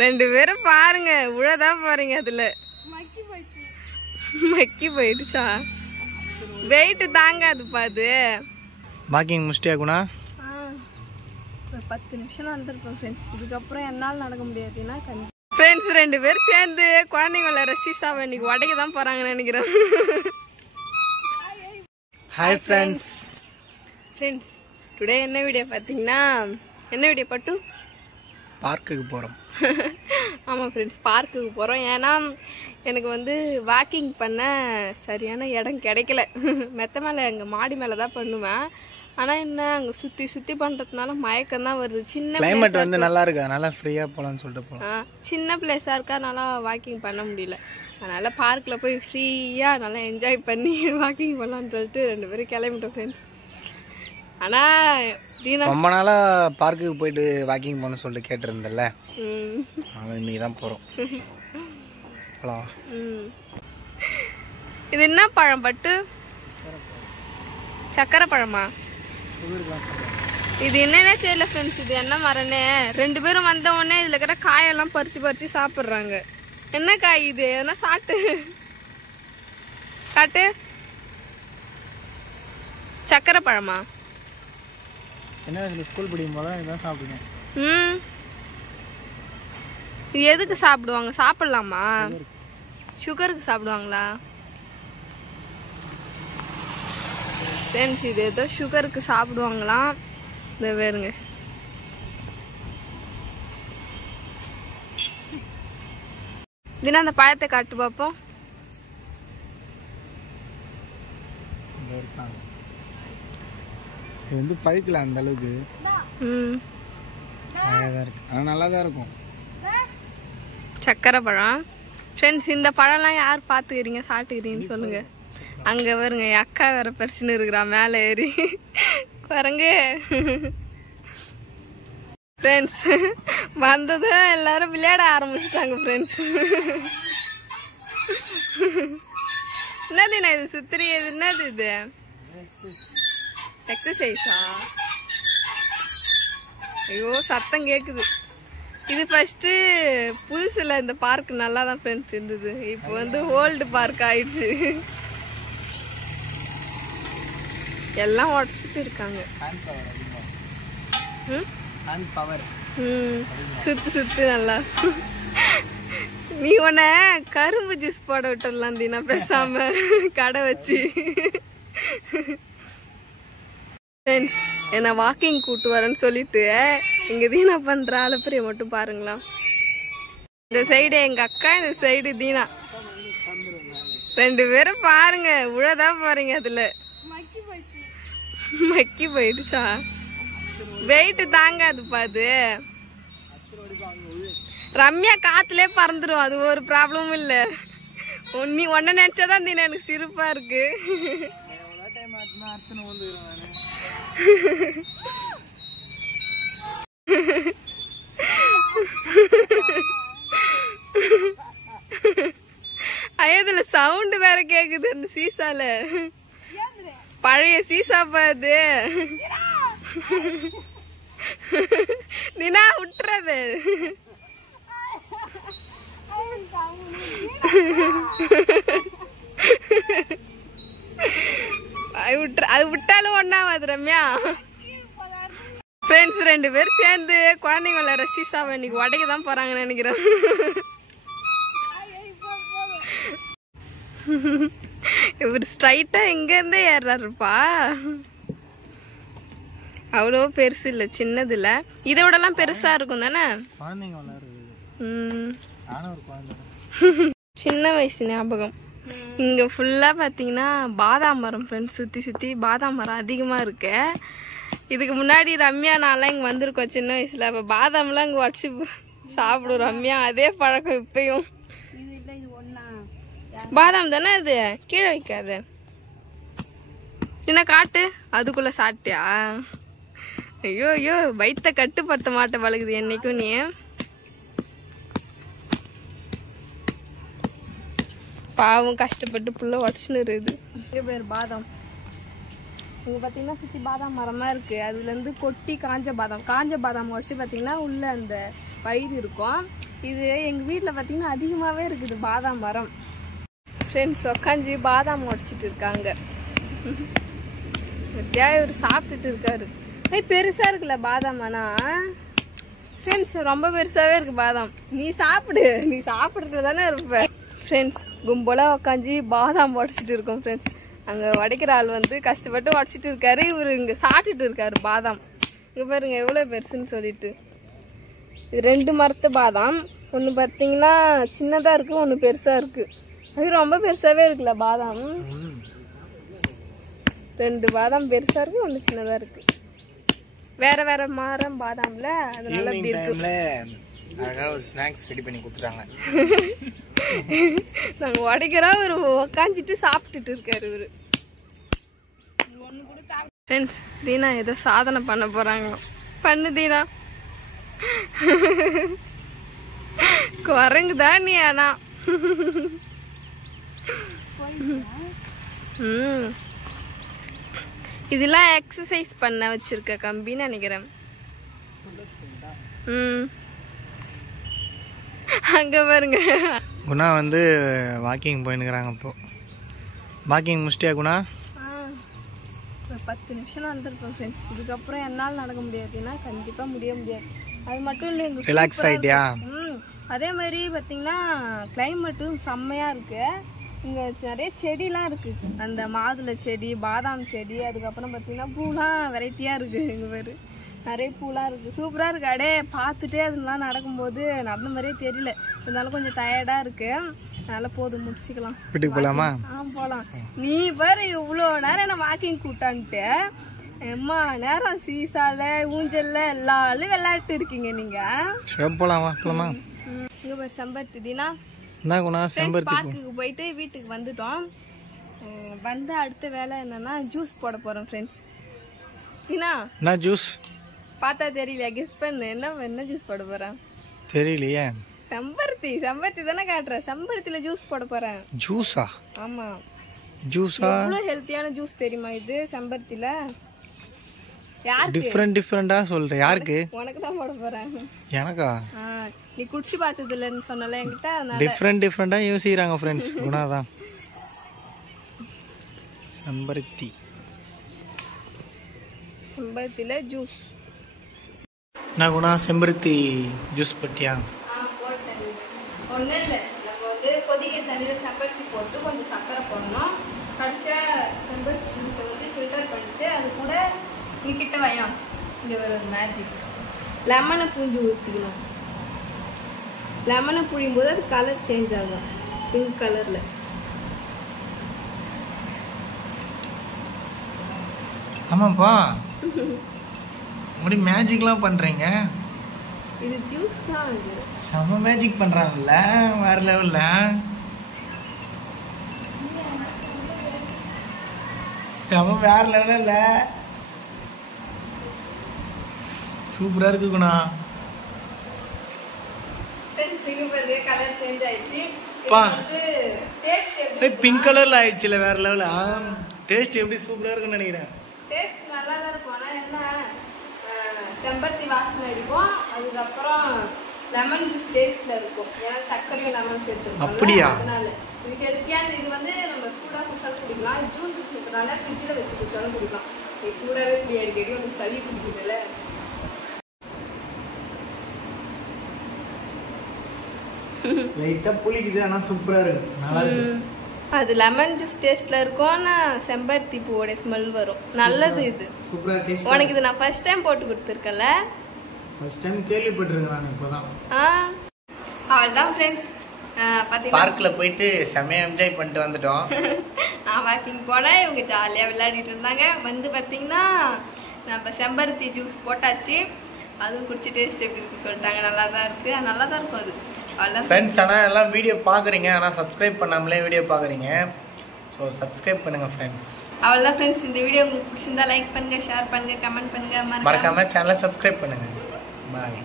ரெண்டு பேரும் பாருங்க உழதான் போறீங்க அதுல மக்கி போயிடுச்சா வெயிட் தாங்காதுப்பா அது வாக்கிங் முடிச்சிட்டியா குணா 10 நிமிஷம் நடந்திருப்போம் ஃப்ரெண்ட்ஸ் இதுக்கப்புறம் என்னால் நடக்க முடியாதுன்னா ஃப்ரெண்ட்ஸ் ரெண்டு பேரும் சேர்ந்து குழந்தைங்க விளையாடுற சீசாவை இன்னைக்கு உடைக்க தான் போறாங்கன்னு நினைக்கிறேன் ஹாய் ஃப்ரெண்ட்ஸ் டுடே என்ன வீடியோ பார்த்தீங்கன்னா என்ன வீடியோ பட்டு பார்க்குக்கு போகிறோம் ஆமாம் ஃப்ரெண்ட்ஸ் பார்க்குக்கு போகிறோம் ஏன்னா எனக்கு வந்து வாக்கிங் பண்ண சரியான இடம் கிடைக்கல மெத்த மேலே எங்கள் மாடி மேலே தான் பண்ணுவேன் ஆனால் என்ன அங்கே சுற்றி சுற்றி பண்ணுறதுனால மயக்கம் தான் வருது சின்ன கிளைமேட் வந்து நல்லா இருக்கு அதனால ஃப்ரீயாக போகலான்னு சொல்லிட்டு போகலாம் சின்ன பிளேஸாக இருக்கா அதனால வாக்கிங் பண்ண முடியல அதனால் பார்க்கில் போய் ஃப்ரீயாக நல்லா என்ஜாய் பண்ணி வாக்கிங் பண்ணலான்னு சொல்லிட்டு ரெண்டு பேரும் கிளம்பிட்டோம் ஃப்ரெண்ட்ஸ் ஆனால் ரொம்ப நாளாக பார்க்குக்கு போயிட்டு வாக்கிங் போகணும்னு சொல்லிட்டு கேட்டிருந்தல அதனால் இன்னைக்கு தான் போகிறோம் போகலாம் இது என்ன பழம் பட்டு சக்கரை பழமா இது என்னன்னே தெரியல ஃப்ரெண்ட்ஸ் இது என்ன மரனே ரெண்டு பேரும் வந்த உடனே இதில் இருக்கிற காயெல்லாம் பறிச்சு சாப்பிட்றாங்க என்ன காய் இது எதனா காட்டு சக்கரை பழமா சின்ன வயசுல ஸ்கூல் படிக்கும் போது இதான் சாப்பிடுங்க இது எதுக்கு சாப்பிடுவாங்க சாப்பிடலாமா சுகருக்கு சாப்பிடுவாங்களா ஃப்ரெண்ட்ஸ் இது ஏதோ சுகருக்கு சாப்பிடுவாங்களாம் இந்த வேறுங்க தினம் அந்த பழத்தை காட்டு பார்ப்போம் இது வந்து பழுக்கல அந்த அளவுக்கு அழகாக இருக்கு ஆனால் நல்லா தான் இருக்கும் சக்கரை பழம் ஃப்ரெண்ட்ஸ் இந்த பழம்லாம் யார் பார்த்துக்கிறீங்க சாப்பிட்டுக்கிறீங்கன்னு சொல்லுங்க அங்கே வருங்க என் அக்கா வேற பிரச்சனை இருக்கிறா மேலே ஏறி பாருங்க ஃப்ரெண்ட்ஸ் வந்ததும் எல்லாரும் விளையாட ஆரம்பிச்சிட்டாங்க ஃப்ரெண்ட்ஸ் என்னது நான் இது சுத்திரி இது என்னது இது எக்ஸசைஸா ஐயோ சத்தம் கேட்குது இது ஃபர்ஸ்ட்டு புதுசில் இந்த பார்க் நல்லா தான் ஃப்ரெண்ட்ஸ் இருந்தது இப்போ வந்து ஓல்டு பார்க் ஆயிடுச்சு எல்லாம் உடச்சிட்டு இருக்காங்க சுத்து நல்லா நீ உன்ன கரும்பு ஜூஸ் போட விட்டுடலாம் தீனா பேசாம கடை வச்சு என்ன வாக்கிங் கூட்டு வரேன்னு சொல்லிட்டு இங்க தீனா பண்ற அலப்பறைய மட்டும் பாருங்களா இந்த சைடு எங்க அக்கா இந்த சைடு தீனா ரெண்டு பேரும் பாருங்க உழதான் போறீங்க அதுல மக்கி போயிடுச்சா வெயிட் தாங்காதுப்பா அது ரம்யா காத்துலே பறந்துடும் அது ஒரு ப்ராப்ளமும் இல்லை நீ ஒன்ன நினைச்சாதான் தீனா எனக்கு சிரிப்பா இருக்கு ஐயதுல சவுண்ட் வேற கேக்குது அந்த சீசால பழைய சீசா பாது தினா விட்டுறது அது விட்டாலும் ஒண்ணாவது ரம்யா ஃப்ரெண்ட்ஸ் ரெண்டு பேரும் சேர்ந்து குழந்தைங்க விளையாடுற சீசாவை இன்னைக்கு உடைக்க தான் போறாங்கன்னு நினைக்கிறேன் இவர் ஸ்ட்ரைட்டா இங்க இருந்தே ஏறாருப்பா அவ்வளோ பெருசு இல்லை சின்னது இல்லை இதை விடலாம் பெருசா இருக்கும் தானே சின்ன வயசு ஞாபகம் இங்க ஃபுல்லா பாத்தீங்கன்னா பாதாம் மரம் ஃப்ரெண்ட்ஸ் சுத்தி பாதாம் மரம் அதிகமா இருக்கு இதுக்கு முன்னாடி ரம்யா நான்லாம் இங்க வந்திருக்கோம் சின்ன வயசுல அப்ப பாதாம்லாம் இங்க உடச்சி சாப்பிடும் ரம்யா அதே பழக்கம் இப்பயும் பாதாம் தானே அது கீழே வைக்காது என்ன காட்டு அதுக்குள்ள சாப்பிட்டியா ஐயோ வயிற்ற கட்டுப்படுத்த மாட்ட பழகுது என்னைக்கும் நீ பாவம் கஷ்டப்பட்டு புள்ள உடச்சுன்னு இருக்குது பேர் பாதாம் இங்கே பார்த்தீங்கன்னா சுற்றி பாதாம் மரமாக இருக்குது அதுலேருந்து கொட்டி காஞ்ச பாதாம் உடச்சி பார்த்தீங்கன்னா உள்ளே அந்த பயிர் இருக்கும் இது எங்கள் வீட்டில் பார்த்தீங்கன்னா அதிகமாகவே இருக்குது பாதாம் மரம். ஃப்ரெண்ட்ஸ் உக்காஞ்சி பாதாம் உடச்சிட்டு இருக்காங்க. இவர் சாப்பிட்டுட்டு இருக்காரு. பெருசாக இருக்குல்ல பாதாம். ஆனால் ஃப்ரெண்ட்ஸ் ரொம்ப பெருசாகவே இருக்குது பாதாம். நீ சாப்பிடு, நீ சாப்பிட்றது தானே இருப்ப. ஃப்ரெண்ட்ஸ் கும்பலாக உக்காஞ்சி பாதாம் உடச்சிட்டு இருக்கோம். ஃப்ரெண்ட்ஸ் அங்கே உடைக்கிற ஆள் வந்து கஷ்டப்பட்டு உடச்சிட்டு இருக்காரு. இவர் இங்கே சாப்பிட்டுட்டு இருக்காரு பாதாம். இங்கே பாருங்க எவ்வளோ பெருசுன்னு சொல்லிட்டு. இது 2 மரத்து பாதாம். ஒன்று பார்த்தீங்கன்னா சின்னதாக இருக்குது, ஒன்று பெருசாக இருக்குது. அது ரொம்ப பெருசாகவே இருக்குல்ல பாதாம். 2 பாதாம் பெருசாக இருக்குது, ஒன்று சின்னதாக இருக்குது. வேற வேற மரம் பாதாம்ல அதனால அப்படி இருக்கு. அழகாக ஒரு ஸ்நாக்ஸ் ரெடி பண்ணி கொடுத்துட்டாங்க. நாங்கள் உடைக்கிறோம், ஒரு உக்காஞ்சிட்டு சாப்பிட்டுட்டு இருக்காரு இவரு. ஃப்ரெண்ட்ஸ் தீனா ஏதோ சாதனை பண்ண போகிறாங்க. பண்ணு தீனா. குரங்குதா நீ? ஆனா இதெல்லாம் எக்ஸசைஸ் பண்ண வச்சிருக்க கம்பின்னு நினைக்கிறேன். அங்கே பாருங்க குணா வந்து வாக்கிங் போயின்னுக்குறாங்க. இப்போ வாக்கிங் முடிச்சிட்டியா குணா? ஒரு 10 நிமிஷம் நடந்திருப்போம் ஃப்ரெண்ட்ஸ். இதுக்கப்புறம் என்னால் நடக்க முடியாதுன்னா கண்டிப்பாக முடியாது. அது மட்டும் இல்லை, எங்கள் ரிலாக்ஸ் ஆகிட்டியா? அதே மாதிரி பார்த்தீங்கன்னா கிளைமேட்டும் செம்மையாக இருக்குது. இங்கே நிறைய செடிலாம் இருக்குது. அந்த மாதுளை செடி, பாதாம் செடி, அதுக்கப்புறம் பார்த்தீங்கன்னா பூலாம் வெரைட்டியாக இருக்குது. எங்கள் பேர் நிறைய பூலாம் இருக்குது, சூப்பராக இருக்குது. அப்படியே பார்த்துட்டே அதுலாம் நடக்கும்போது நடந்த மாதிரியே தெரியல. இருந்தாலும் கொஞ்சம் டயர்டாக இருக்குது. அதனால் போதும் முடிச்சுக்கலாம். வீட்டுக்கு போகலாமா? போகலாம். நீ பாரு இவ்வளோ நேரம் என்ன வாக்கிங் கூட்டான்ட்டு அம்மா நேரம் சீசால ஊஞ்சல்ல எல்லாரும் விளையாட்டு இருக்கீங்க நீங்கள். போகலாமா? போகலாமா? இங்கே பாரு செம்பருத்தி தீனா. பார்க்குக்கு போயிட்டு வீட்டுக்கு வந்துட்டோம். வந்து அடுத்த வேலை என்னன்னா ஜூஸ் போட போகிறோம் ஃப்ரெண்ட்ஸ். தீனா என்ன ஜூஸ்? பார்த்தா தெரியல, கெஸ் பண்ணு. என்ன ஜூஸ் போட போறேன்? தெரியலையே. செம்பருத்தி தானே காட்டுறேன். செம்பருத்தில ஜூஸ் போட போறேன். ஜூஸா? ஆமா. ஜூஸா? எவ்வளவு ஹெல்த்தியான ஜூஸ் தெரியுமா இது? செம்பருத்தில யாருக்கு? டிஃபரெண்டா சொல்றேன். யாருக்கு? உனக்கு தான் போட போறேன். எனக்கா? நீ குடிச்சு பார்த்தது இல்லன்னு சொன்னல என்கிட்ட. அதனால டிஃபரெண்டா யோசிக்கிறாங்க ஃப்ரெண்ட்ஸ். குணா தான். செம்பருத்தில ஜூஸ். நான் குணா செம்பருத்தி ஜூஸ் பட்டியா? ஒன்றும் இல்லை, நம்ம வந்து கொதிக்க தண்ணியில் செம்பருத்தி போட்டு கொஞ்சம் சர்க்கரை போடணும். கடைசியாக செம்பருத்தி ஜூஸை வந்து ஃபில்டர் பண்ணிட்டு அது கூட கிட்ட வையும். இங்கே ஒரு மேஜிக், லெமனை புழிஞ்சு ஊற்றிக்கணும். லெமனை புழியும் போது அது கலர் சேஞ்ச் ஆகும், பிங்க் கலரில். ஆமாப்பா, அப்படி மேஜிக்லாம் பண்ணுறீங்க. இது ஜூஸ் தான். இது செம்ம மேஜிக் பண்ணுறாங்கல்ல, வேற லெவலில். செம்ம வேற லெவலில் இல்லை, சூப்பராக இருக்குண்ணா. கலர் சேஞ்ச் ஆயிடுச்சு. பிங்க் கலரில் ஆயிடுச்சுல, வேற லெவலில். டேஸ்ட் எப்படி சூப்பராக இருக்குன்னு நினைக்கிறேன். டேஸ்ட் நல்லா தான் இருக்கும். ஆனால் என்ன செம்பருத்தி வாசனை அடிக்கும். அதுக்கப்புறம் லெமன் ஜூஸ் டேஸ்ட்ல இருக்கும். ஏன்னா சர்க்கரையும் லெமன் சேர்த்துருக்கோம். அப்படியா? அதனால இது ஹெல்த்தியான. இது வந்து நம்ம சூடாக குடிச்சாலும் குடிக்கலாம். ஜூஸ் குடிக்கிறதுனால ஃப்ரிட்ஜில் வச்சு குடிச்சாலும் குடிக்கலாம். இது சூடாகவே குடி, அடிக்கடி உனக்கு சளி பிடிக்குதுல்ல. லைட்டாக புளிக்குது, ஆனால் சூப்பராக இருக்கு, நல்லா இருக்கு. அது லெமன் ஜூஸ் டேஸ்ட்ல இருக்கும். ஆனால் செம்பருத்தி பூவோட ஸ்மெல் வரும். நல்லது இது, சூப்பராக டேஸ்ட். உனக்கு இது நான் ஃபர்ஸ்ட் டைம் போட்டு கொடுத்துருக்கல. ஃபர்ஸ்ட் டைம் கேள்விப்பட்டிருக்கேன் நான் இப்போதான். அவ்வளோதான் ஃப்ரெண்ட்ஸ். பார்க்கில் போயிட்டு செம்மையாக என்ஜாய் பண்ணிட்டு வந்துட்டோம். நான் வாக்கிங் போனேன், இவங்க ஜாலியாக விளையாடிட்டு இருந்தாங்க. வந்து பார்த்தீங்கன்னா நம்ம செம்பருத்தி ஜூஸ் போட்டாச்சு. அதுவும் குடிச்சு டேஸ்ட் எப்படி இருக்குன்னு சொல்லிட்டாங்க. நல்லா தான் இருக்குது, நல்லா தான் இருக்கும் அது. அவ்வளோ ஃப்ரெண்ட்ஸ், ஆனால் எல்லாம் வீடியோ பார்க்குறீங்க, ஆனால் சப்ஸ்கிரைப் பண்ணாமலே வீடியோ பார்க்குறீங்க. ஸோ சப்ஸ்கிரைப் பண்ணுங்கள் ஃப்ரெண்ட்ஸ். அவ்வளோதான் ஃப்ரெண்ட்ஸ். இந்த வீடியோ உங்களுக்கு பிடிச்சிருந்தா லைக் பண்ணுங்கள், ஷேர் பண்ணுங்கள், கமெண்ட் பண்ணுங்கள். மறக்காமல் சேனலை சப்ஸ்கிரைப் பண்ணுங்கள். பாய்.